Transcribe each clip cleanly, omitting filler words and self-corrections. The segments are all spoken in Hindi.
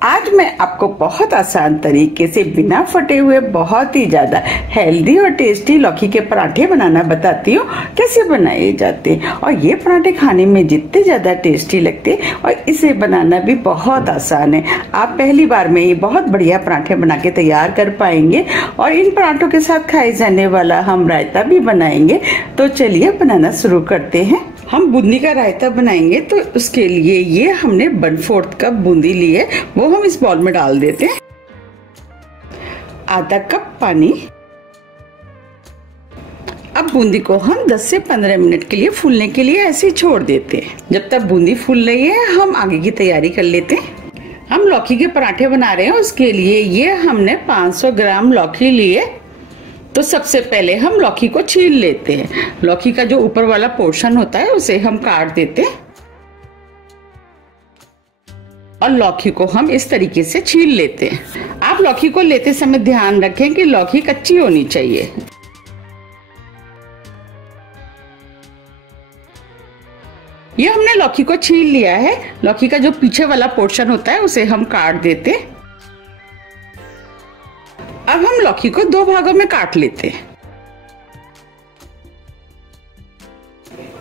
आज मैं आपको बहुत आसान तरीके से बिना फटे हुए बहुत ही ज्यादा हेल्दी और टेस्टी लौकी के पराठे बनाना बताती हूँ कैसे बनाए जाते हैं। और ये पराठे खाने में जितने ज्यादा टेस्टी लगते हैं और इसे बनाना भी बहुत आसान है। आप पहली बार में ये बहुत बढ़िया पराठे बना के तैयार कर पाएंगे। और इन पराठों के साथ खाए जाने वाला हम रायता भी बनाएंगे। तो चलिए बनाना शुरू करते हैं। हम बूंदी का रायता बनाएंगे तो उसके लिए ये हमने 1/4 कप बूंदी ली है, वो हम इस बाउल में डाल देते हैं। आधा कप पानी। अब बूंदी को हम 10 से 15 मिनट के लिए फूलने के लिए ऐसे ही छोड़ देते हैं। जब तक बूंदी फूल रही है हम आगे की तैयारी कर लेते हैं। हम लौकी के पराठे बना रहे हैं, उसके लिए ये हमने 500 ग्राम लौकी लिए। तो सबसे पहले हम लौकी को छील लेते हैं। लौकी का जो ऊपर वाला पोर्शन होता है उसे हम काट देते हैं और लौकी को हम इस तरीके से छील लेते हैं। आप लौकी को लेते समय ध्यान रखें कि लौकी कच्ची होनी चाहिए। ये हमने लौकी को छील लिया है। लौकी का जो पीछे वाला पोर्शन होता है उसे हम काट देते हैं। अब हम लौकी को 2 भागों में काट लेते हैं।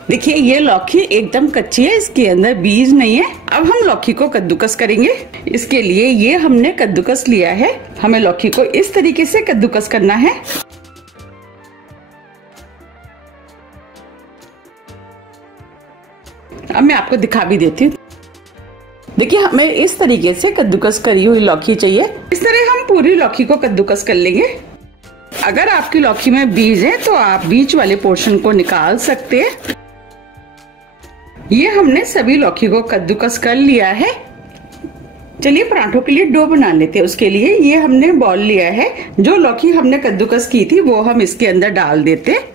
देखिए ये लौकी एकदम कच्ची है, इसके अंदर बीज नहीं है। अब हम लौकी को कद्दूकस करेंगे। इसके लिए ये हमने कद्दूकस लिया है। हमें लौकी को इस तरीके से कद्दूकस करना है। अब मैं आपको दिखा भी देती हूँ। देखिए हमें इस तरीके से कद्दूकस करी हुई लौकी चाहिए। इस तरह हम पूरी लौकी को कद्दूकस कर लेंगे। अगर आपकी लौकी में बीज है तो आप बीच वाले पोर्शन को निकाल सकते हैं। ये हमने सभी लौकी को कद्दूकस कर लिया है। चलिए पराठों के लिए डो बना लेते हैं। उसके लिए ये हमने बॉल लिया है। जो लौकी हमने कद्दूकस की थी वो हम इसके अंदर डाल देते हैं।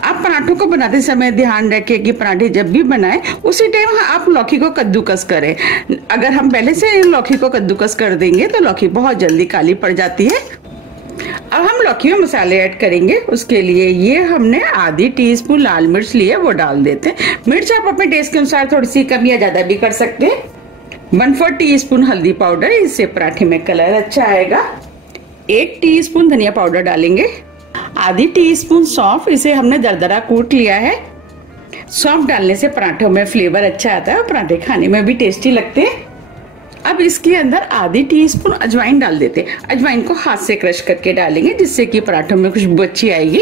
आप पराठों को बनाते समय ध्यान रखें कि पराठे जब भी बनाएं उसी टाइम आप लौकी को कद्दूकस करें। अगर हम पहले से लौकी को कद्दूकस कर देंगे तो लौकी बहुत जल्दी काली पड़ जाती है। अब हम लौकी में मसाले ऐड करेंगे। उसके लिए ये हमने आधी टीस्पून लाल मिर्च ली है, वो डाल देते हैं। मिर्च आप अपने टेस्ट के अनुसार थोड़ी सी कम या ज्यादा भी कर सकते हैं। 1/4 टीस्पून हल्दी पाउडर, इससे पराठे में कलर अच्छा आएगा। 1 टीस्पून धनिया पाउडर डालेंगे। आधी टीस्पून सौंफ, इसे हमने दरदरा कूट लिया है। सौंफ डालने से पराठों में फ्लेवर अच्छा आता है और पराठे खाने में भी टेस्टी लगते हैं। अब इसके अंदर आधी टीस्पून अजवाइन डाल देते हैं। अजवाइन को हाथ से क्रश करके डालेंगे जिससे कि पराठों में खुशबू अच्छी आएगी।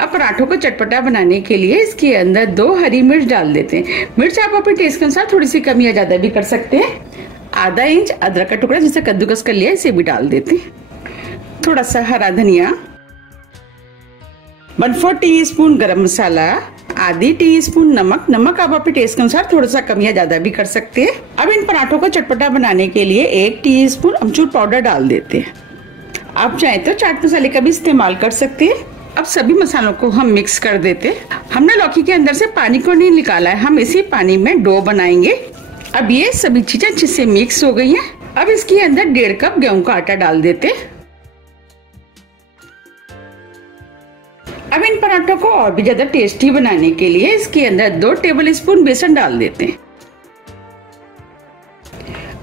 अब पराठों को चटपटा बनाने के लिए इसके अंदर 2 हरी मिर्च डाल देते हैं। मिर्च आप अपने टेस्ट के अनुसार थोड़ी सी कम या ज्यादा भी कर सकते हैं। आधा इंच अदरक का टुकड़ा जिसे कद्दूकस कर लिया, इसे भी डाल देते हैं। थोड़ा सा हरा धनिया, 1/4 टीस्पून गरम मसाला, आधी टीस्पून नमक। नमक आप अपने टेस्ट के अनुसार थोड़ा सा कम या ज्यादा भी कर सकते हैं। अब इन पराठों को चटपटा बनाने के लिए 1 टीस्पून अमचूर पाउडर डाल देते हैं। आप चाहें तो चाट मसाले का भी इस्तेमाल कर सकते हैं। अब सभी मसालों को हम मिक्स कर देते हैं। हमने लौकी के अंदर से पानी को नहीं निकाला है, हम इसी पानी में डो बनाएंगे। अब ये सभी चीजें अच्छे से मिक्स हो गई हैं। अब इसके अंदर 1.5 कप गेहूं का आटा डाल देते हैं। अब इन पराठों को और भी ज्यादा टेस्टी बनाने के लिए इसके अंदर 2 टेबल स्पून बेसन डाल देते हैं।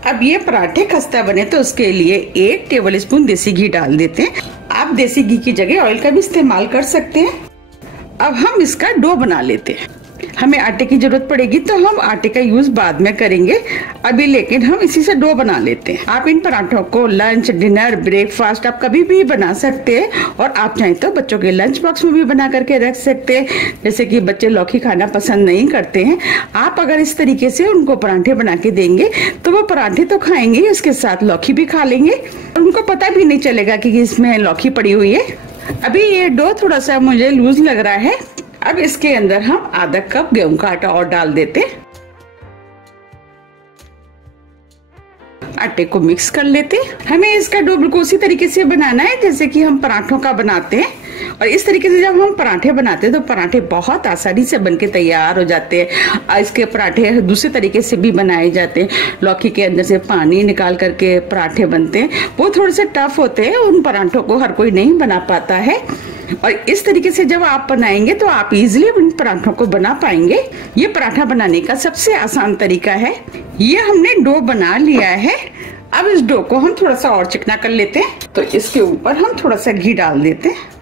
अब ये पराठे खस्ता बने तो उसके लिए 1 टेबल स्पून देसी घी डाल देते हैं। आप देसी घी की जगह ऑयल का भी इस्तेमाल कर सकते हैं। अब हम इसका डो बना लेते हैं। हमें आटे की जरूरत पड़ेगी तो हम आटे का यूज बाद में करेंगे, अभी लेकिन हम इसी से डो बना लेते हैं। आप इन पराठों को लंच, डिनर, ब्रेकफास्ट आप कभी भी बना सकते हैं। और आप चाहें तो बच्चों के लंच बॉक्स में भी बना करके रख सकते हैं। जैसे कि बच्चे लौकी खाना पसंद नहीं करते हैं, आप अगर इस तरीके से उनको पराठे बना के देंगे तो वो पराठे तो खाएंगे, उसके साथ लौकी भी खा लेंगे। उनको पता भी नहीं चलेगा कि इसमें लौकी पड़ी हुई है। अभी ये डो थोड़ा सा मुझे लूज लग रहा है। अब इसके अंदर हम आधा कप गेहूं का आटा और डाल देते हैं। आटे को मिक्स कर लेते हैं। हमें इसका डो बिल्कुल उसी तरीके से बनाना है जैसे कि हम पराठों का बनाते हैं। और इस तरीके से जब हम पराठे बनाते हैं तो पराठे बहुत आसानी से बनके तैयार हो जाते हैं। इसके पराठे दूसरे तरीके से भी बनाए जाते हैं। लौकी के अंदर से पानी निकाल करके पराठे बनते हैं, वो थोड़े से टफ होते हैं। उन पराठों को हर कोई नहीं बना पाता है। और इस तरीके से जब आप बनाएंगे तो आप इजीली इन पराठों को बना पाएंगे। ये पराठा बनाने का सबसे आसान तरीका है। ये हमने डो बना लिया है। अब इस डो को हम थोड़ा सा और चिकना कर लेते हैं। तो इसके ऊपर हम थोड़ा सा घी डाल देते हैं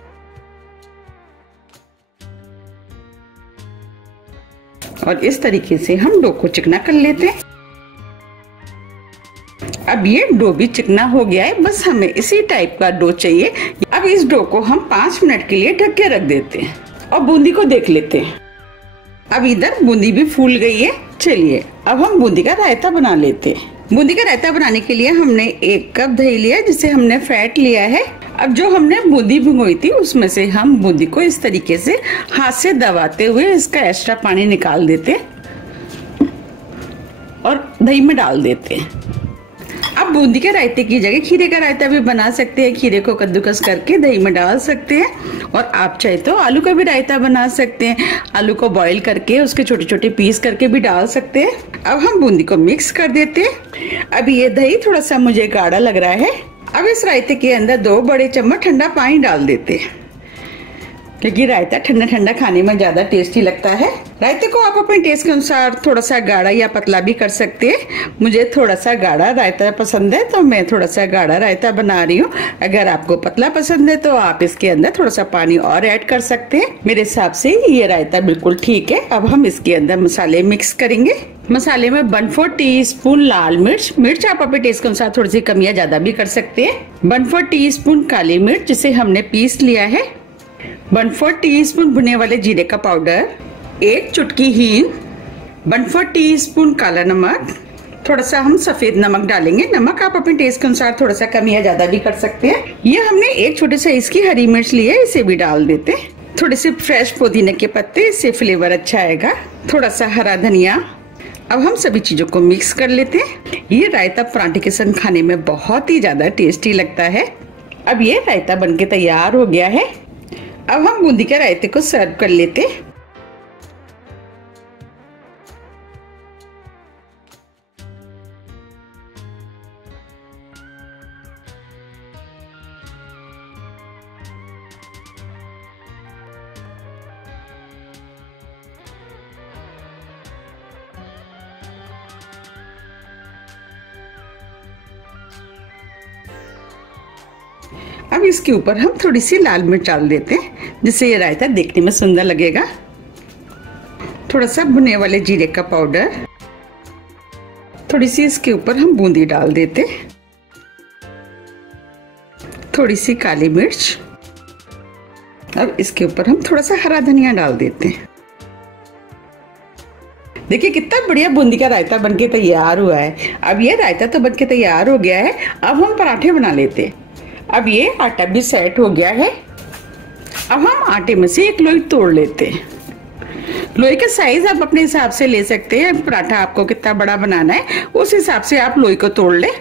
और इस तरीके से हम डो को चिकना कर लेते हैं। अब ये डो भी चिकना हो गया है, बस हमें इसी टाइप का डो चाहिए। अब इस डो को हम 5 मिनट के लिए ढक के रख देते हैं और बूंदी को देख लेते हैं। अब इधर बूंदी भी फूल गई है। चलिए अब हम बूंदी का रायता बना लेते हैं। बूंदी का रायता बनाने के लिए हमने 1 कप दही लिया जिसे हमने फैट लिया है। अब जो हमने बूंदी भिगोई थी उसमें से हम बूंदी को इस तरीके से हाथ से दबाते हुए इसका एक्स्ट्रा पानी निकाल देते हैं और दही में डाल देते हैं। अब बूंदी के रायते की जगह खीरे का रायता भी बना सकते हैं। खीरे को कद्दूकस करके दही में डाल सकते हैं और आप चाहे तो आलू का भी रायता बना सकते हैं। आलू को बॉईल करके उसके छोटे छोटे पीस करके भी डाल सकते हैं। अब हम बूंदी को मिक्स कर देते हैं। अब ये दही थोड़ा सा मुझे गाढ़ा लग रहा है। अब इस रायते के अंदर 2 बड़े चम्मच ठंडा पानी डाल देते हैं क्योंकि रायता ठंडा ठंडा खाने में ज्यादा टेस्टी लगता है। रायते को आप अपने टेस्ट के अनुसार थोड़ा सा गाढ़ा या पतला भी कर सकते हैं। मुझे थोड़ा सा गाढ़ा रायता पसंद है तो मैं थोड़ा सा गाढ़ा रायता बना रही हूँ। अगर आपको पतला पसंद है तो आप इसके अंदर थोड़ा सा पानी और ऐड कर सकते हैं। मेरे हिसाब से ये रायता बिल्कुल ठीक है। अब हम इसके अंदर मसाले मिक्स करेंगे। मसाले में 1/4 टीस्पून लाल मिर्च आप अपने टेस्ट के अनुसार थोड़ी सी कम या ज्यादा भी कर सकते हैं। 1/4 टीस्पून काली मिर्च जिसे हमने पीस लिया है। 1/4 टीस्पून भुने वाले जीरे का पाउडर, 1 चुटकी हींग, 1/4 टीस्पून काला नमक, थोड़ा सा हम सफेद नमक डालेंगे। नमक आप अपने टेस्ट के अनुसार थोड़ा सा कम या ज्यादा भी कर सकते हैं। ये हमने 1 छोटे साइज की हरी मिर्च ली है, इसे भी डाल देते हैं। थोड़े से फ्रेश पुदीने के पत्ते, इससे फ्लेवर अच्छा आएगा। थोड़ा सा हरा धनिया। अब हम सभी चीजों को मिक्स कर लेते हैं। ये रायता पराठे के संग खाने में बहुत ही ज्यादा टेस्टी लगता है। अब ये रायता बनके तैयार हो गया है। अब हम बूंदी के रायते को सर्व कर लेते हैं। अब इसके ऊपर हम थोड़ी सी लाल मिर्च डाल देते हैं जिससे ये रायता देखने में सुंदर लगेगा। थोड़ा सा भुने वाले जीरे का पाउडर, थोड़ी सी इसके ऊपर हम बूंदी डाल देते, थोड़ी सी काली मिर्च। अब इसके ऊपर हम थोड़ा सा हरा धनिया डाल देते हैं। देखिए कितना बढ़िया बूंदी का रायता बनके तैयार हुआ है। अब ये रायता तो बनके तैयार हो गया है। अब हम पराठे बना लेते हैं। अब ये आटा भी सेट हो गया है। अब हम आटे में से एक लोई तोड़ लेते हैं। लोई का साइज आप अपने हिसाब से ले सकते हैं। पराठा आपको कितना बड़ा बनाना है उस हिसाब से आप लोई को तोड़ ले।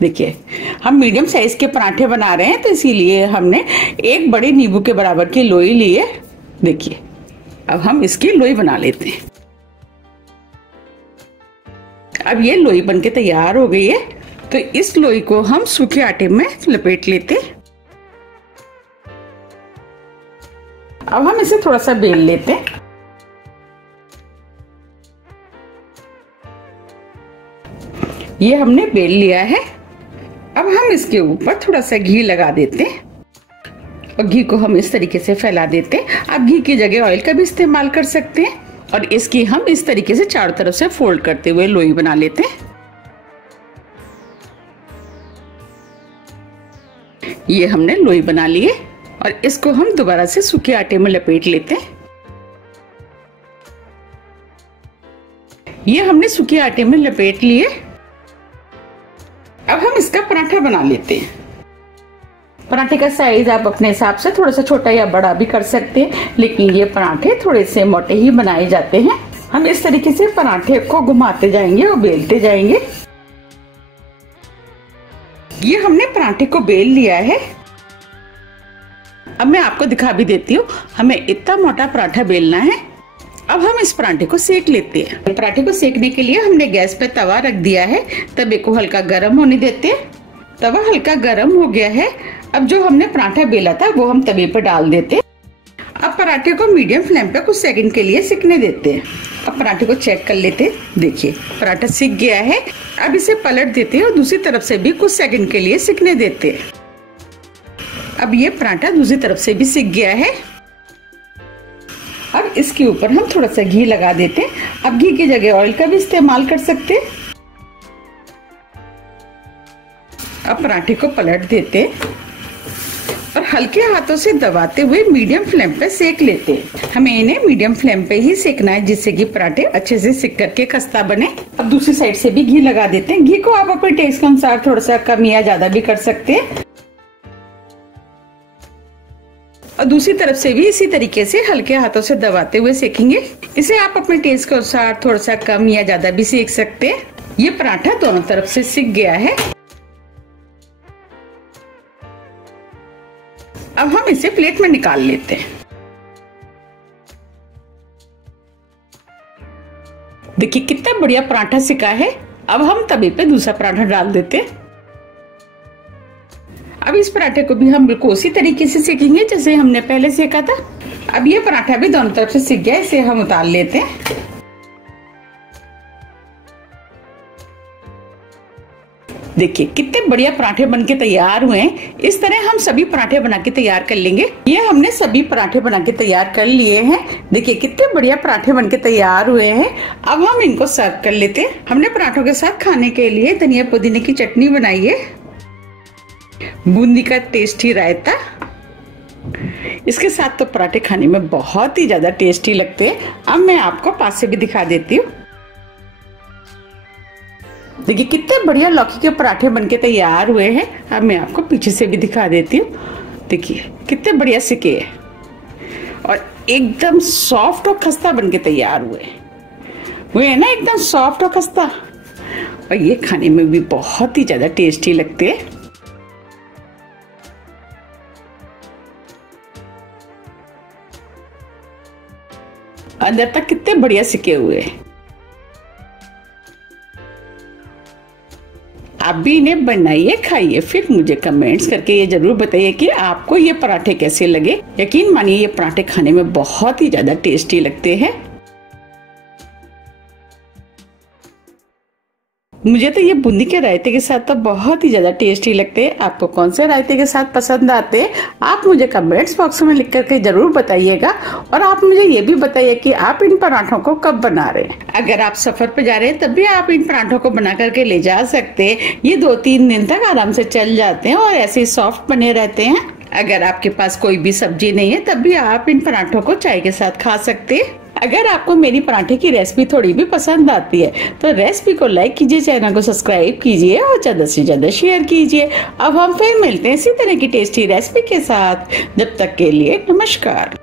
देखिए हम मीडियम साइज के पराठे बना रहे हैं तो इसीलिए हमने 1 बड़े नींबू के बराबर की लोई ली है। देखिए अब हम इसकी लोई बना लेते हैं। अब ये लोई बनके तैयार हो गई है तो इस लोई को हम सूखे आटे में लपेट लेते। अब हम इसे थोड़ा सा बेल लेते। ये हमने बेल लिया है। अब हम इसके ऊपर थोड़ा सा घी लगा देते और घी को हम इस तरीके से फैला देते। आप घी की जगह ऑयल का भी इस्तेमाल कर सकते हैं और इसकी हम इस तरीके से चारों तरफ से फोल्ड करते हुए लोई बना लेते हैं। ये हमने लोई बना ली है और इसको हम दोबारा से सूखे आटे में लपेट लेते हैं। ये हमने सूखे आटे में लपेट लिए। अब हम इसका पराठा बना लेते हैं। पराठे का साइज आप अपने हिसाब से थोड़ा सा छोटा या बड़ा भी कर सकते हैं, लेकिन ये पराठे थोड़े से मोटे ही बनाए जाते हैं। हम इस तरीके से पराठे को घुमाते जाएंगे और बेलते जाएंगे। ये हमने पराठे को बेल लिया है। अब मैं आपको दिखा भी देती हूँ। हमें इतना मोटा पराठा बेलना है। अब हम इस पराठे को सेक लेते हैं। पराठे को सेकने के लिए हमने गैस पे तवा रख दिया है। तवे को हल्का गर्म होने देते हैं। तवा हल्का गर्म हो गया है। अब जो हमने पराठा बेला था वो हम तवे पर डाल देते। पराठे को मीडियम फ्लेम पे कुछ सेकंड के लिए सिकने देते हैं। अब पराठे को चेक कर लेते हैं। देखिए पराठा सिक गया है। अब इसे पलट देते हैं और दूसरी तरफ से भी कुछ सेकंड के लिए सिकने देते हैं। अब ये पराठा दूसरी तरफ से भी सिक गया है। अब इसके ऊपर हम थोड़ा सा घी लगा देते हैं। अब घी की जगह ऑयल का भी इस्तेमाल कर सकते हैं। अब पराठे को पलट देते हैं और हल्के हाथों से दबाते हुए मीडियम फ्लेम पे सेक लेते हैं। हमें इन्हें मीडियम फ्लेम पे ही सेकना है, जिससे कि पराठे अच्छे से सिक करके खस्ता बने। अब दूसरी साइड से भी घी लगा देते हैं। घी को आप अपने टेस्ट के अनुसार थोड़ा सा कम या ज्यादा भी कर सकते हैं। और दूसरी तरफ से भी इसी तरीके से हल्के हाथों से दबाते हुए सेकेंगे। इसे आप अपने टेस्ट के अनुसार थोड़ा सा कम या ज्यादा भी सेक सकते हैं। ये पराठा दोनों तरफ से सिक गया है। अब हम इसे प्लेट में निकाल लेते हैं। देखिए कितना बढ़िया पराठा सिका है। अब हम तवे पे दूसरा पराठा डाल देते हैं। अब इस पराठे को भी हम बिल्कुल उसी तरीके से सेकेंगे जैसे हमने पहले सेका था। अब ये पराठा भी दोनों तरफ से सिक गया, इसे हम उतार लेते हैं। देखिए कितने बढ़िया पराठे बनके तैयार हुए हैं। इस तरह हम सभी पराठे बना के तैयार कर लेंगे। ये हमने सभी पराठे बना के तैयार कर लिए हैं। देखिए कितने बढ़िया पराठे बनके तैयार हुए हैं। अब हम इनको सर्व कर लेते हैं। हमने पराठों के साथ खाने के लिए धनिया पुदीने की चटनी बनाई है, बूंदी का टेस्टी रायता। इसके साथ तो पराठे खाने में बहुत ही ज्यादा टेस्टी लगते हैं। अब मैं आपको पास से भी दिखा देती हूँ। देखिए कितने बढ़िया लौकी के पराठे बनके तैयार हुए हैं। अब मैं आपको पीछे से भी दिखा देती हूँ। देखिए कितने बढ़िया सिके हैं और एकदम सॉफ्ट और खस्ता बनके तैयार हुए हैं ना, एकदम सॉफ्ट और खस्ता। और ये खाने में भी बहुत ही ज्यादा टेस्टी लगते हैं। अंदर तक कितने बढ़िया सिके हुए हैं। आप भी इन्हें बनाइए, खाइए, फिर मुझे कमेंट्स करके ये जरूर बताइए कि आपको ये पराठे कैसे लगे। यकीन मानिए ये पराठे खाने में बहुत ही ज्यादा टेस्टी लगते हैं। मुझे तो ये बूंदी के रायते के साथ तो बहुत ही ज्यादा टेस्टी लगते हैं। आपको कौन से रायते के साथ पसंद आते हैं आप मुझे कमेंट्स बॉक्स में लिख करके जरूर बताइएगा। और आप मुझे ये भी बताइए कि आप इन पराठों को कब बना रहे हैं। अगर आप सफर पे जा रहे हैं तब भी आप इन पराठों को बना करके ले जा सकते हैं। ये 2-3 दिन तक आराम से चल जाते हैं और ऐसे सॉफ्ट बने रहते हैं। अगर आपके पास कोई भी सब्जी नहीं है तब भी आप इन पराठों को चाय के साथ खा सकते हैं। अगर आपको मेरी पराठे की रेसिपी थोड़ी भी पसंद आती है तो रेसिपी को लाइक कीजिए, चैनल को सब्सक्राइब कीजिए और ज्यादा से ज्यादा शेयर कीजिए। अब हम फिर मिलते हैं इसी तरह की टेस्टी रेसिपी के साथ। जब तक के लिए नमस्कार।